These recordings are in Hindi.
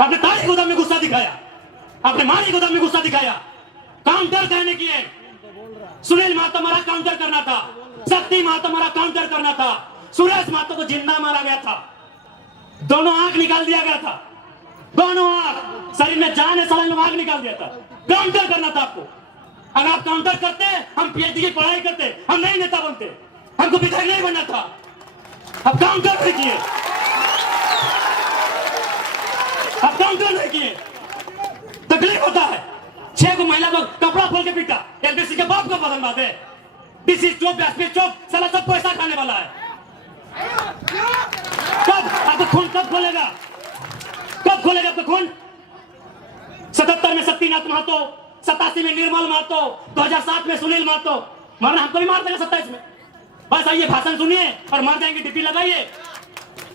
अपने ताली गोदाम में गुस्सा दिखाया, अपने माली गोदाम में गुस्सा दिखाया, काउंटर कहने किए। सुनील महतो मारा काउंटर करना था, शक्ति महतो मारा काउंटर करना था, सुरेश महतो को जिंदा मारा गया था, दोनों आंख निकाल दिया गया था, दोनों आंख, शरीर में जान है, सारे आंख निकाल दिया था। काउंटर करना था आपको। अगर आप काउंटर करते हम पीएचडी की पढ़ाई करते, हम नए नेता बनते, हमको विधायक नहीं बनना था। अब काउंटर नहीं किए, अब काउंटर नहीं किए, तकलीफ होता है। 6 को महिला को कपड़ा खोल के पीटा, एलबीसी के बाप को पसंद बात है। डीसी चौक, एसपी चौक, साला सब पैसा खाने वाला है। कब आपको खून कब खोलेगा, कब खोलेगा आपका खून? 77 में शक्तिनाथ महतो, 87 में निर्मल महतो, 2007 में सुनील महतो। मरना हमको भी मार देगा 27 में। बस आइए भाषण सुनिए और मर जाएंगे, डीपी लगाइए।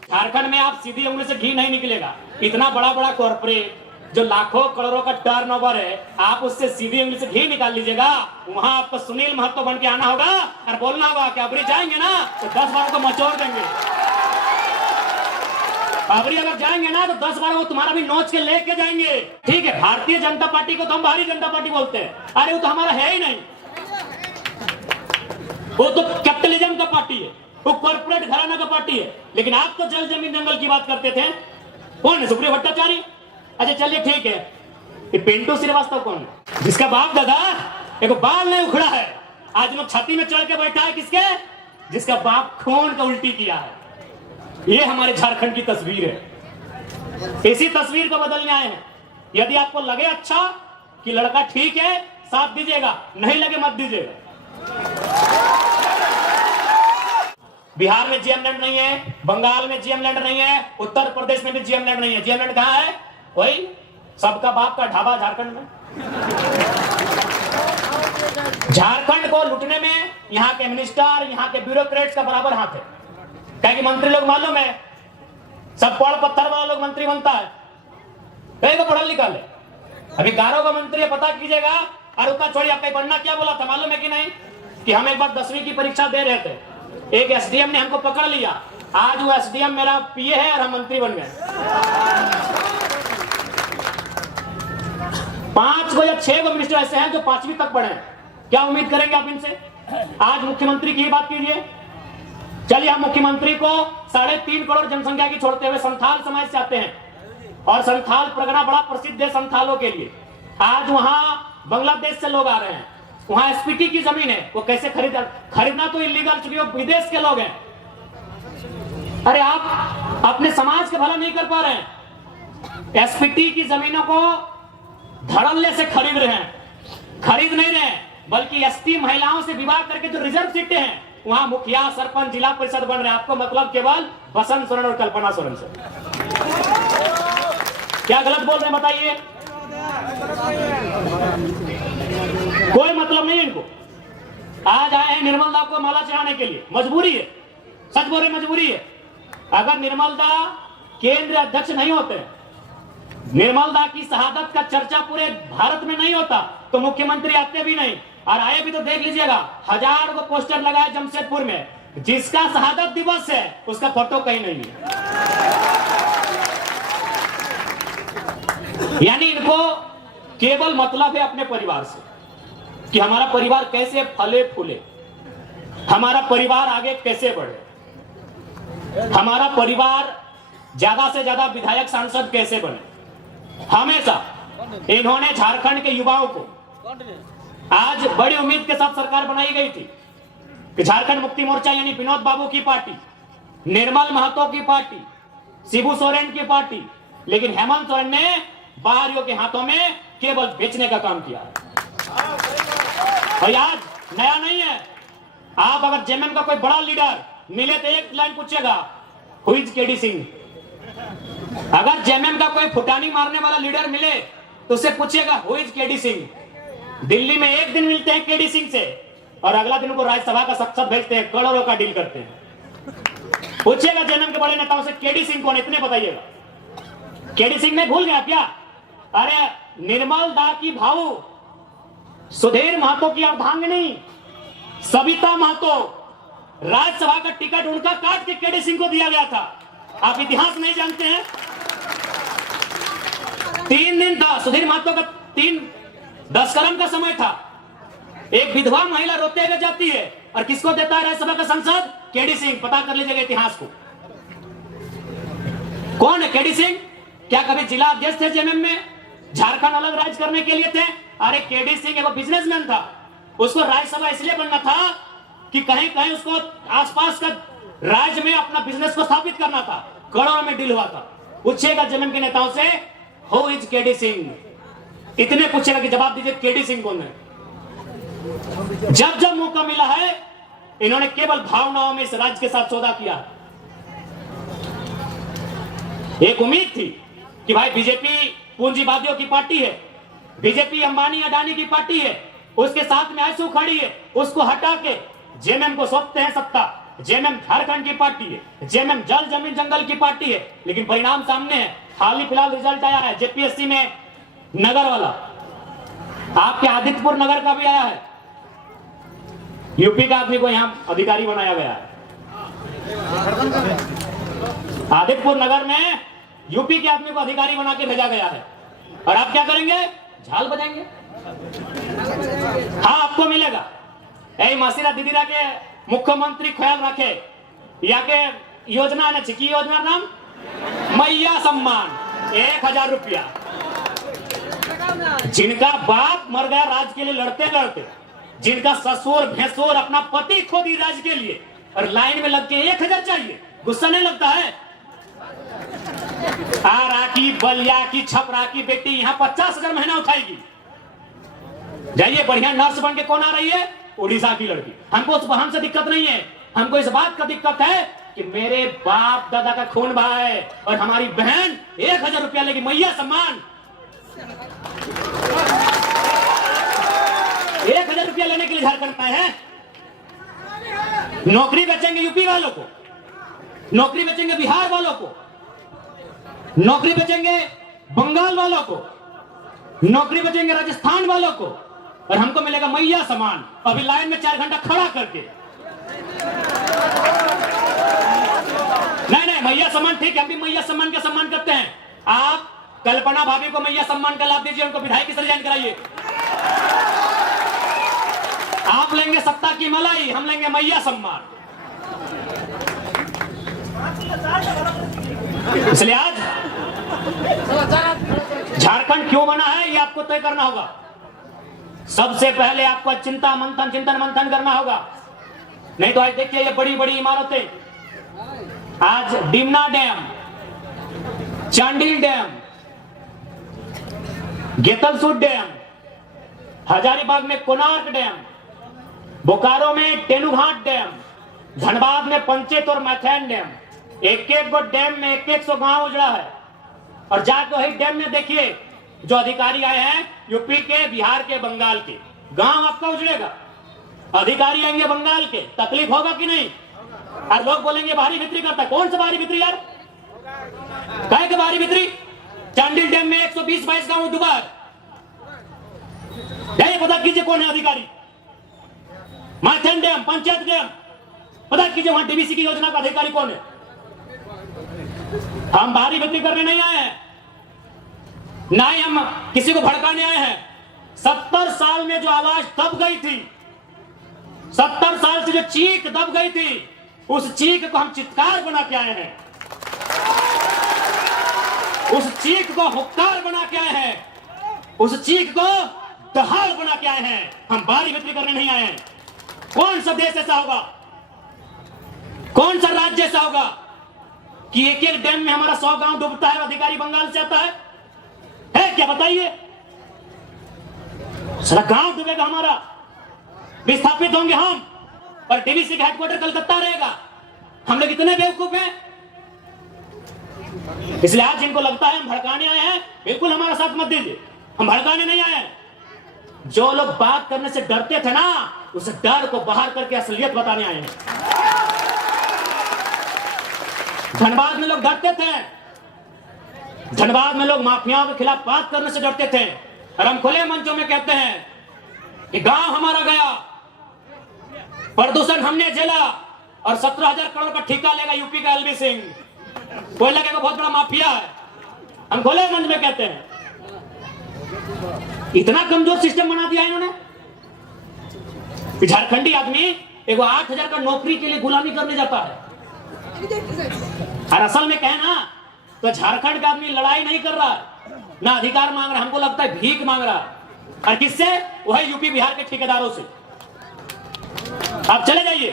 झारखंड में आप सीधी उंगली से घी नहीं निकलेगा। इतना बड़ा बड़ा कॉर्पोरेट जो लाखों करोड़ों का टर्नओवर है, आप उससे सीधी उंगली से घी निकाल लीजिएगा। वहां आपको सुनील महतो बन के आना होगा और बोलना होगा कि अबरी जाएंगे ना तो 10 बार को मचोड़ देंगे। अबरी अगर जाएंगे ना तो 10 बार वो तुम्हारा भी नोच के लेके जाएंगे। ठीक है, भारतीय जनता पार्टी को तो हम भारतीय जनता पार्टी बोलते हैं, अरे वो तो हमारा है ही नहीं। वो तो कैपिटलिज्म का पार्टी है, वो कॉर्पोरेट घराना का पार्टी है। लेकिन आप तो जल जमीन जंगल की बात करते थे। कौन है? सुप्रिया भट्टाचार्य। अच्छा चलिए ठीक है, ये पिंटू श्रीवास्तव कौन है? जिसका बाप दादा एक बाल नहीं उखड़ा है, आज लोग छाती में चढ़ के बैठा है। किसके? जिसका बाप खून का उल्टी किया है। ये हमारे झारखंड की तस्वीर है। इसी तस्वीर को बदलने आए हैं। यदि आपको लगे अच्छा कि लड़का ठीक है, साथ दीजिएगा, नहीं लगे मत दीजिएगा। बिहार में जीएम लैंड नहीं है, बंगाल में जीएम लैंड नहीं है, उत्तर प्रदेश में भी जीएम लैंड नहीं है। जीएम लैंड कहां है? वही सबका बाप का ढाबा झारखंड में। झारखंड को लूटने में यहाँ के मिनिस्टर, यहाँ के ब्यूरोक्रेट्स का बराबर हाथ है। क्या कि मंत्री लोग मालूम है, सब पढ़ पत्थर वाला लोग मंत्री बनता है, कहीं को पढ़ा लिखा है। अभी गारो का मंत्री है, पता कीजिएगा। और उतना छोड़ी, आपका पढ़ना क्या बोला था मालूम है कि नहीं? कि हम एक बार 10वीं की परीक्षा दे रहे थे, एक एसडीएम ने हमको पकड़ लिया। आज वो एसडीएम मेरा पीए है और हम मंत्री बन गए। 5 को या 6 को मिनिस्टर ऐसे हैं जो 5वीं तक पढ़े हैं। क्या उम्मीद करेंगे आप इनसे? आज मुख्यमंत्री की बात कीजिए। चलिए, हम मुख्यमंत्री को 3.5 करोड़ जनसंख्या की छोड़ते हुए संथाल समाज से आते हैं, और संथाल परगना बड़ा प्रसिद्ध है संथालों के लिए। आज वहां बांग्लादेश से लोग आ रहे हैं, वहां एसपीटी की जमीन है, वो कैसे खरीदना तो इलीगल, चूंकि वो विदेश के लोग हैं। अरे आप अपने समाज का भला नहीं कर पा रहे हैं, एसपीटी की जमीनों को धड़ल्ले से खरीद रहे हैं। खरीद नहीं रहे, बल्कि एसटी महिलाओं से विवाह करके जो रिजर्व सीटें हैं, वहां मुखिया, सरपंच, जिला परिषद बन रहे हैं। आपको मतलब केवल बसंत सोरेन और कल्पना सोरेन से। क्या गलत बोल रहे हैं बताइए? कोई मतलब नहीं है इनको। आज आए हैं निर्मल दा को माला चढ़ाने के लिए, मजबूरी है, सच बोल रहे मजबूरी है। अगर निर्मल दा केंद्रीय अध्यक्ष नहीं होते, निर्मल दा की शहादत का चर्चा पूरे भारत में नहीं होता, तो मुख्यमंत्री आते भी नहीं। और आए भी तो देख लीजिएगा, 1000 को पोस्टर लगाए जमशेदपुर में, जिसका शहादत दिवस है उसका फोटो कहीं नहीं है। यानी इनको केवल मतलब है अपने परिवार से, कि हमारा परिवार कैसे फले फूले, हमारा परिवार आगे कैसे बढ़े, हमारा परिवार ज्यादा से ज्यादा विधायक सांसद कैसे बने। हमेशा इन्होंने झारखंड के युवाओं को, आज बड़ी उम्मीद के साथ सरकार बनाई गई थी कि झारखंड मुक्ति मोर्चा यानी विनोद बाबू की पार्टी, निर्मल महतो की पार्टी, शिबू सोरेन की पार्टी, लेकिन हेमंत सोरेन ने बाहरियों के हाथों में केवल बेचने का काम किया है। और आज नया नहीं है। आप अगर जेएमएम का कोई बड़ा लीडर मिले तो एक लाइन पूछेगा, हु इज केडी सिंह। अगर जेएमएम का कोई फुटानी मारने वाला लीडर मिले तो उससे पूछिएगा, who is KD Singh. Delhi में एक दिन मिलते हैं केडी सिंह से और अगला दिन उनको राज्यसभा का सांसद भेजते हैं, करोड़ों का डील करते हैं। पूछिएगा जेएमएम के बड़े नेताओं से, केडी सिंह कौन, इतने बताइएगा। केडी सिंह ने भूल गया क्या? अरे निर्मल दा की भाऊ सुधीर महतो की अर्धांगिनी सविता महतो, राज्यसभा का टिकट उनका काट के केडी सिंह को दिया गया था। आप इतिहास नहीं जानते हैं? 3 दिन था सुधीर महतो का 10 कलम का समय था। एक विधवा महिला रोते हुए जाती है और किसको देता है राज्यसभा का सांसद? केडी सिंह। पता कर लीजिएगा इतिहास को, कौन है केडी सिंह? क्या कभी जिला अध्यक्ष थे जेएमएम में? झारखंड अलग राज्य करने के लिए थे? अरे केडी सिंह एक बिजनेसमैन था, उसको राज्यसभा इसलिए बनना था कि कहीं कहीं उसको आसपास का राज्य में अपना बिजनेस को स्थापित करना था। करोड़ों में डील हुआ था। पूछेगा जेएमएम के नेताओं से, हु इज केडी सिंह? इतने पूछेगा कि जवाब दीजिए केडी सिंह कौन है। जब जब मौका मिला है इन्होंने केवल भावनाओं में इस राज्य के साथ सौदा किया। एक उम्मीद थी कि भाई बीजेपी पूंजीवादियों की पार्टी है, बीजेपी अंबानी अडानी की पार्टी है, उसके साथ में आंसू खड़ी है, उसको हटा के जेएमएम को सौंपते हैं सत्ता। जेएमएम झारखंड की पार्टी है, जेएमएम जल जमीन जंगल की पार्टी है, लेकिन परिणाम सामने है। हाल ही फिलहाल रिजल्ट आया है जेपीएससी में, नगर वाला, आपके आदित्यपुर नगर का भी आया है। यूपी का आदमी को यहां अधिकारी बनाया गया है। आदित्यपुर नगर में यूपी के आदमी को अधिकारी बना के भेजा गया है। और आप क्या करेंगे? झाल बजाएंगे। हाँ, आपको मिलेगा। ऐ मासीरा दीदीरा के मुख्यमंत्री ख्याल रखे, या के योजना ने की योजना नाम मैया सम्मान 1000 रुपया। जिनका बाप मर गया राज्य के लिए लड़ते लड़ते, जिनका ससुर भैंसुर अपना पति खो दी राज्य के लिए, और लाइन में लग के 1000 चाहिए, गुस्सा नहीं लगता है? आरा की, बलिया की, छपरा की बेटी यहाँ 50,000 महीना उठाएगी। जाइए, बढ़िया नर्स बन के कौन आ रही है? उड़ीसा की लड़की। हमसे दिक्कत नहीं है, हमको इस बात का दिक्कत है कि मेरे बाप दादा का खून बहा है और हमारी बहन 1000 रुपया लेगी, मैया सम्मान। 1000 रुपया लेने के लिए झारखंड में है। नौकरी बेचेंगे यूपी वालों को, नौकरी बेचेंगे बिहार वालों को, नौकरी बेचेंगे बंगाल वालों को, नौकरी बेचेंगे राजस्थान वालों को, और हमको मिलेगा मैया सम्मान। अभी लाइन में 4 घंटा खड़ा करके। नहीं, मैया सम्मान ठीक है, हम भी मैया सम्मान का सम्मान करते हैं। आप कल्पना भाभी को मैया सम्मान का लाभ दीजिए, उनको विधायक से रिजाइन कराइए। आप लेंगे सत्ता की मलाई, हम लेंगे मैया सम्मान। इसलिए आज झारखंड क्यों बना है ये आपको तय करना होगा। सबसे पहले आपको चिंतन मंथन करना होगा। नहीं तो आज देखिए ये बड़ी बड़ी इमारतें, आज Dimna dam, Chandil dam, Getalsud dam, Hazaribagh में कोणार्क डैम, बोकारो में तेनुघाट डैम, धनबाद में पंचेत और मैथैन डैम, एक एक गो डैम में 100 गांव उजड़ा है। और जाके वही डैम में देखिए जो अधिकारी आए हैं यूपी के, बिहार के, बंगाल के, गांव आपका उजड़ेगा। अधिकारी आएंगे बंगाल के, तकलीफ होगा कि नहीं? और लोग बोलेंगे बाहरी बिक्री करता है। कौन सा बाहरी बिक्री यार? काहे के बाहरी बिक्री? चांडिल डैम में 120-22 गांव डूबा है। जाइए पता कीजिए कौन है अधिकारी। मैथैन डैम, पंचायत डैम, पता कीजिए वहां डीवीसी की योजना का अधिकारी कौन है। हम बाहरी बिक्री करने नहीं आए हैं, ना ही हम किसी को भड़काने आए हैं। 70 साल में जो आवाज दब गई थी, 70 साल से जो चीख दब गई थी, उस चीख को हम चित्कार बना के आए हैं, उस चीख को हुक्कार बना के आए हैं, उस चीख को दहाड़ बना के आए हैं। हम बाहरी बिक्री करने नहीं आए हैं। कौन सा देश ऐसा होगा, कौन सा राज्य ऐसा होगा कि एक एक डैम में हमारा 100 गांव डूबता है और अधिकारी बंगाल से आता है क्या? बताइए, सारा गांव डूबेगा हमारा, विस्थापित होंगे हम, और डीवीसी का हेडक्वार्टर कलकत्ता रहेगा। हम लोग इतने बेवकूफ हैं। इसलिए आज जिनको लगता है हम भड़काने आए हैं, बिल्कुल हमारा साथ मत दीजिए, हम भड़काने नहीं आए हैं। जो लोग बात करने से डरते थे ना, उस डर को बाहर करके असलियत बताने आए हैं। धनबाद में लोग डरते थे, धनबाद में लोग माफियाओं के खिलाफ बात करने से डरते थे, और हम खुले मंचों में कहते हैं कि गांव हमारा गया, प्रदूषण हमने झेला, और 17,000 करोड़ का ठेका लेगा यूपी का LV सिंह, कोई लगेगा बहुत बड़ा माफिया है। हम खुले मंच में कहते हैं इतना कमजोर सिस्टम बना दिया इन्होंने। झारखंडी आदमी एक 8,000 का नौकरी के लिए गुलामी करने जाता है। और असल में कहना तो झारखंड का आदमी लड़ाई नहीं कर रहा है, ना अधिकार मांग रहा, हमको लगता है भीख मांग रहा है। और किससे? वही यूपी बिहार के ठेकेदारों से। आप चले जाइए,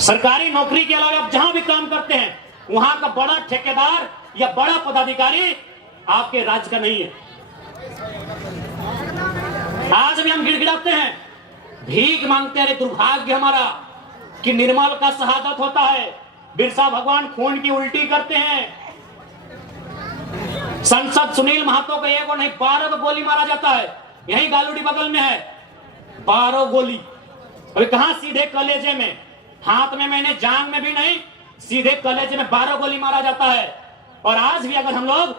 सरकारी नौकरी के अलावा आप जहां भी काम करते हैं, वहां का बड़ा ठेकेदार या बड़ा पदाधिकारी आपके राज्य का नहीं है। आज भी हम गिड़गिड़ाते हैं, भीख मांगते हैं। दुर्भाग्य हमारा कि निर्मल का शहादत होता है, बिरसा भगवान खून की उल्टी करते हैं। संसद सुनील महतो को एक नहीं 12 को गोली मारा जाता है। यही गालूडी बगल में है, 12 गोली। अभी कहां? सीधे कलेजे में, हाथ में मैंने, जान में भी नहीं, सीधे कलेजे में 12 गोली मारा जाता है। और आज भी अगर हम लोग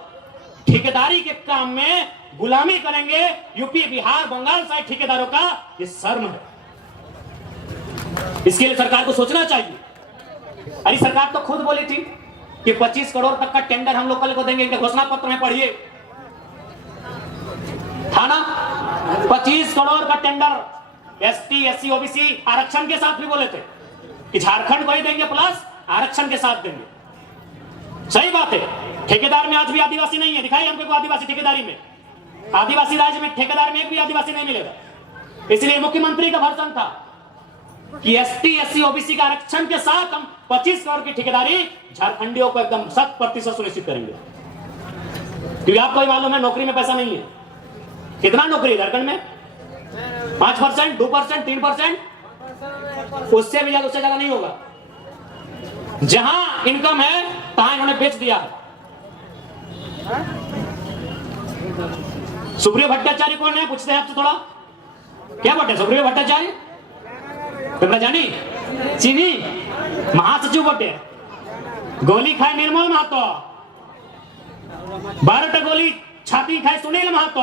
ठेकेदारी के काम में गुलामी करेंगे, यूपी बिहार बंगाल साइड ठेकेदारों का, ये शर्म है। इसके लिए सरकार को सोचना चाहिए। अरे सरकार तो खुद बोली थी कि 25 करोड़ तक का टेंडर हम लोग कल को देंगे। इनके घोषणा पत्र में पढ़िए, था ना 25 करोड़ का टेंडर एसटी एससी ओबीसी आरक्षण के साथ भी बोले थे कि झारखंड को ही देंगे प्लस आरक्षण के साथ देंगे। सही बात है, ठेकेदार में आज भी आदिवासी नहीं है। दिखाई हमको आदिवासी ठेकेदारी में, आदिवासी राज्य में ठेकेदार में एक भी आदिवासी नहीं मिलेगा। इसलिए मुख्यमंत्री का भाषण था कि एसटी एससी ओबीसी का आरक्षण के साथ हम 25 करोड़ की ठेकेदारी झारखंडियों को एकदम 100% सुनिश्चित करेंगे। क्योंकि आपको ही मालूम है नौकरी में पैसा नहीं है। कितना नौकरी है झारखंड में? 5%, 2%, 3%, उससे भी ज्यादा, उससे ज्यादा नहीं होगा। जहां इनकम है तहां इन्होंने बेच दिया है। सुप्रियो भट्टाचार्य कौन है? पूछते हैं आपसे थोड़ा, क्या बोलते? सुप्रियो भट्टाचार्य तुम्हारा जानी चीनी महासचिव बोटे, गोली खाए निर्मल महतो, 12 गोली छाती खाए सुनील महतो,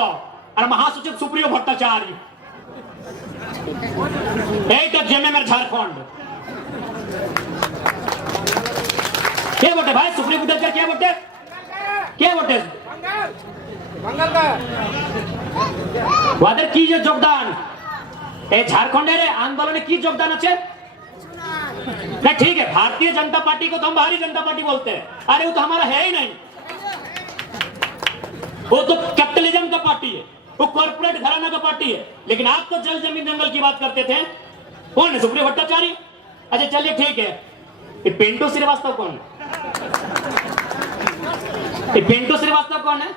और महासचिव सुप्रियो भट्टाचार्य। एक जेमे में झारखंड क्या बोलते भाई? सुप्रियो भट्टाचार्य क्या बोलते? क्या बोलते? वादर की जो योगदान झारखंड आंदोलन की योगदान अच्छे नहीं, ठीक है। भारतीय जनता पार्टी को तो हम भारतीय जनता पार्टी बोलते हैं। अरे वो तो हमारा है ही नहीं, वो तो कैपिटलिज्म का पार्टी है, वो कॉर्पोरेट घराना का पार्टी है। लेकिन आप तो जल जमीन जंगल की बात करते थे। कौन है? सुप्रियो भट्टाचार्य। अच्छा चलिए ठीक है, ये पिंटू श्रीवास्तव कौन है? ये पिंटू श्रीवास्तव कौन है?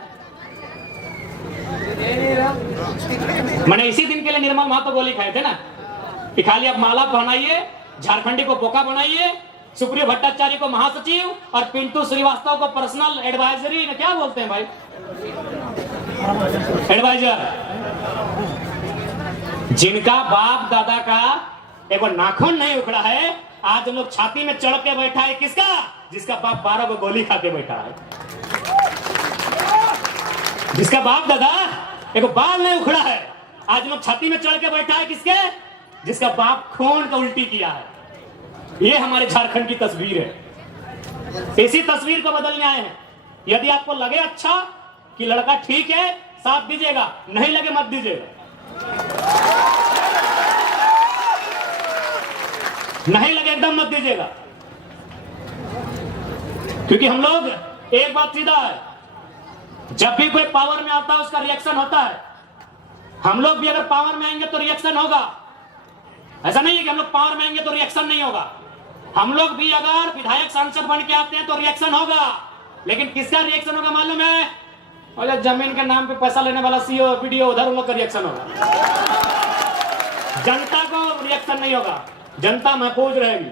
मैंने इसी दिन के लिए निर्मल महतो गोली खाए थे ना कि खाली आप माला पहनाइए, झारखंडी को बोका बनाइए, सुप्रियो भट्टाचार्य को महासचिव और पिंटू श्रीवास्तव को पर्सनल एडवाइजरी, क्या बोलते हैं भाई, एडवाइजर। जिनका बाप दादा का एक नाखून नहीं उखड़ा है, आज लोग छाती में चढ़ के बैठा है। किसका? जिसका बाप 12 को गोली खा के बैठा है, जिसका बाप दादा एक बाल नहीं उखड़ा है, आज लोग छाती में चढ़ के बैठा है। किसके? जिसका बाप खून का उल्टी किया है। ये हमारे झारखंड की तस्वीर है। इसी तस्वीर को बदलने आए हैं। यदि आपको लगे अच्छा कि लड़का ठीक है, साथ दीजिएगा, नहीं लगे मत दीजिएगा। नहीं लगे एकदम मत दीजिएगा। क्योंकि हम लोग, एक बात सीधा है, जब भी कोई पावर में आता है उसका रिएक्शन होता है। हम लोग भी अगर पावर में आएंगे तो रिएक्शन होगा। ऐसा नहीं है कि हम लोग पावर में आएंगे तो रिएक्शन नहीं होगा। हम लोग भी अगर विधायक सांसद बन के आते हैं तो रिएक्शन होगा। लेकिन किसका रिएक्शन होगा मालूम है? और जमीन के नाम पे पैसा लेने वाला सीओ वीडियो, उधर उन लोग का रिएक्शन होगा। जनता को रिएक्शन नहीं होगा, जनता महफूज रहेगी।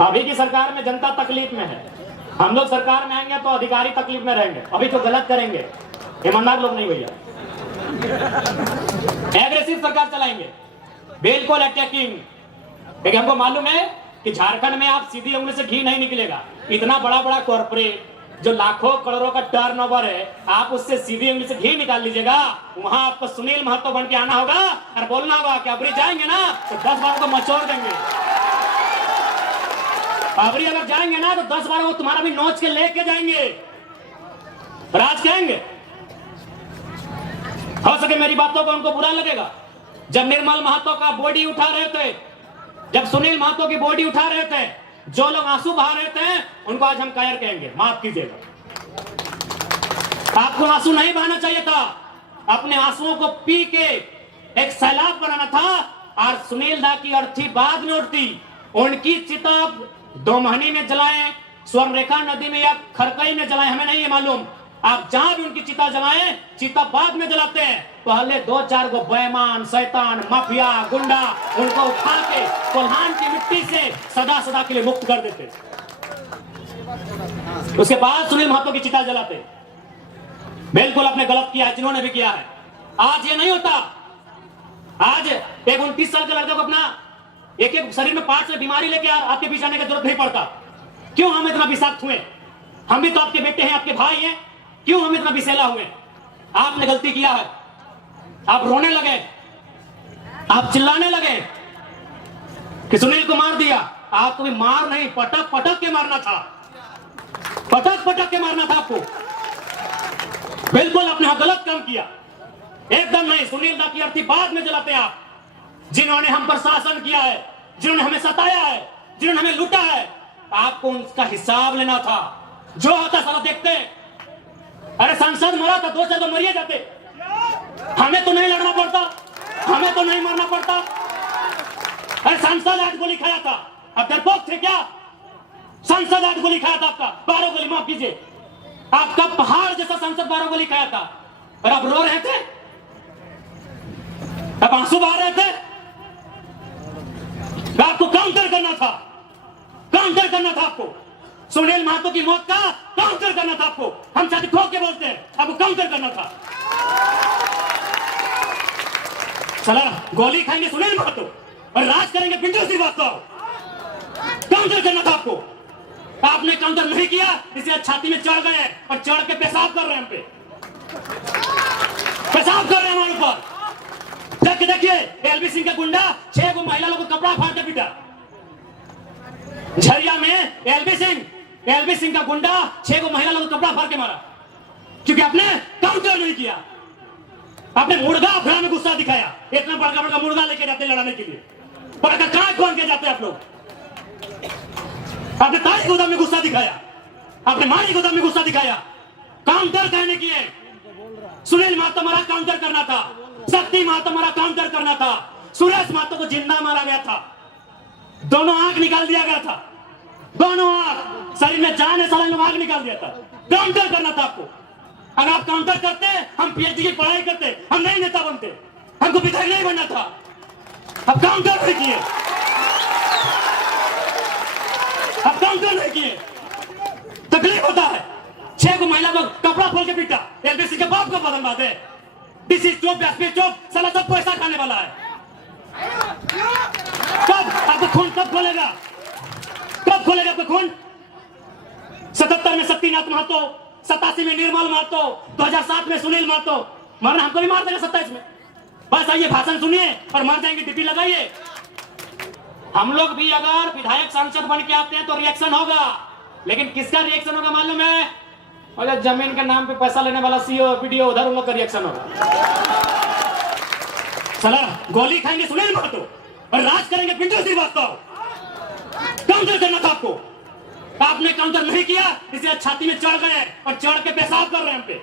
अभी की सरकार में जनता तकलीफ में है। हम लोग सरकार में आएंगे तो अधिकारी तकलीफ में रहेंगे। अभी तो गलत करेंगे, ईमानदार लोग नहीं भैया। एग्रेसिव सरकार चलाएंगे, बिल्कुल अटैकिंग। लेकिन हमको मालूम है कि झारखंड में आप सीधी उंगली से घी नहीं निकलेगा। इतना बड़ा बड़ा कॉर्पोरेट जो लाखों करोड़ों का टर्नओवर है, आप उससे सीधी उंगली से घी निकाल लीजिएगा। वहां आपको सुनील महतो बन के आना होगा और बोलना होगा कि अबरी जाएंगे ना तो 10 बार को मचोड़ देंगे। अबरी अगर जाएंगे ना तो 10 बार वो तुम्हारा भी नोच के लेके जाएंगे, राज कहेंगे। हो सके मेरी बातों को उनको बुरा लगेगा। जब निर्मल महतो का बॉडी उठा रहे थे, जब सुनील महतो की बॉडी उठा रहे थे, जो लोग आंसू बहा रहे थे, उनको आज हम कायर कहेंगे, माफ कीजिएगा। आपको आंसू नहीं बहाना चाहिए था, अपने आंसुओं को पी के एक सैलाब बनाना था। और सुनील दा की अर्थी बाद में उठती, उनकी चिता 2 महीने में जलाएं, स्वर्णरेखा नदी में या खरकई में जलाएं, हमें नहीं है मालूम। आप जहां भी उनकी चिता जलाएं, चिता बाद में जलाते हैं, पहले 2-4 गो बेईमान, शैतान, माफिया, गुंडा उनको उठा के कोल्हान की मिट्टी से सदा सदा के लिए मुक्त कर देते। उसके बाद सुनील महतो की चिता जलाते। बिल्कुल आपने गलत किया है, जिन्होंने भी किया है। आज ये नहीं होता। आज एक 29 साल के लड़का को अपना एक शरीर में पार्ट से बीमारी लेके आपके बीच आने की जरूरत नहीं पड़ता। क्यों हम इतना विषाक्त हुए? हम भी तो आपके बेटे हैं, आपके भाई हैं, क्यों हम इतना विषैला हुए? आपने गलती किया है, आप रोने लगे, आप चिल्लाने लगे कि सुनील को मार दिया। आपको भी मार नहीं, पटक पटक के मारना था, पटक पटक के मारना था आपको। बिल्कुल आपने गलत काम किया, एकदम नहीं। सुनील दा की अर्थी बाद में जलाते आप, जिन्होंने हम पर शासन किया है, जिन्होंने हमें सताया है, जिन्होंने हमें लूटा है, आपको उनका हिसाब लेना था। जो होता सारा देखते। अरे सांसद मरा था, 2 साल तो मरिए जाते, हमें तो नहीं लड़ना पड़ता, हमें तो नहीं मरना पड़ता। अरे सांसद 8 गोली खाया था, अब डरपोक थे क्या? सांसद 8 गोली खाया था, आपका 12 गोली, माफ कीजिए, आपका पहाड़ जैसा सांसद 12 गोली खाया था, और आप रो रहे थे, अब आंसू बहा रहे थे। आपको काउंटर करना था, काउंटर करना था आपको। सुनील महतो की मौत का काउंटर करना था आपको। हम छाती ठोक के बोलते हैं, आपको काउंटर करना था। चला गोली खाएंगे सुनील महतो और राज करेंगे पिंटू श्रीवास्तव, काउंटर करना था आपको। आपने काउंटर नहीं किया, इसलिए छाती में चढ़ गए और चढ़ के पेशाब कर रहे हैं, हम पे पेशाब कर रहे हैं हमारे ऊपर। जाके देखिए, एलबी सिंह का गुंडा 6 गो महिला लोगों को कपड़ा फाड़ के पीटा। झरिया में एलबी सिंह का गुंडा 6 गो महिला लोगों को कपड़ा फाड़ के मारा, क्योंकि आपने काउंटर नहीं किया। आपने मुर्गा अफरा में गुस्सा दिखाया, इतना बड़का बड़का मुर्गा लेके जाते लड़ाने के लिए, बड़का कांच खोल के जाते आप लोग। आपने तारी गोदाम में गुस्सा दिखाया, आपने मारी गोदाम में गुस्सा दिखाया। काउंटर कहने की है। सुनील महतो हमारा काउंटर करना था, शक्ति महतो हमारा काउंटर करना था, सुरेश महतो को जिंदा मारा गया था, दोनों आंख निकाल दिया गया था, दोनों आंख, शरीर में जान है, साला आंख निकाल दिया था। काउंटर करना था आपको। अगर आप काउंटर करते, हम पीएचडी की पढ़ाई करते, हम नहीं नेता बनते, हमको विधायक नहीं बनना था। अब काउंटर नहीं किए, अब काउंटर नहीं किए, तकलीफ होता है। 6 को महिला को कपड़ा खोल के पीटा, एलबीसी के बाप का बदन बात है। डीसी चौक, एसपी चौक, साला सब पैसा खाने वाला है। कब आपको खून कब खोलेगा, कब खोलेगा आपका खून? 77 में शक्तिनाथ महतो, 87 में निर्मल महतो, 2007 में सुनील महतो। मरना हमको भी मार देगा 27 में। बस आइए, भाषण सुनिए और मर जाएंगे, डीपी लगाइए। हम लोग भी अगर विधायक सांसद बन के आते हैं तो रिएक्शन होगा, लेकिन किसका रिएक्शन होगा मालूम है? और जमीन के नाम पे पैसा लेने वाला सीओ वीडियो, उधर उन लोग का रिएक्शन होगा। चला गोली खाएंगे सुनील महतो और राज करेंगे पिंटू श्रीवास्तव, काउंटर करना था आपको। आपने काउंटर नहीं किया, इसलिए छाती में चढ़ गए और चढ़ के पेशाब कर रहे हैं हम पे।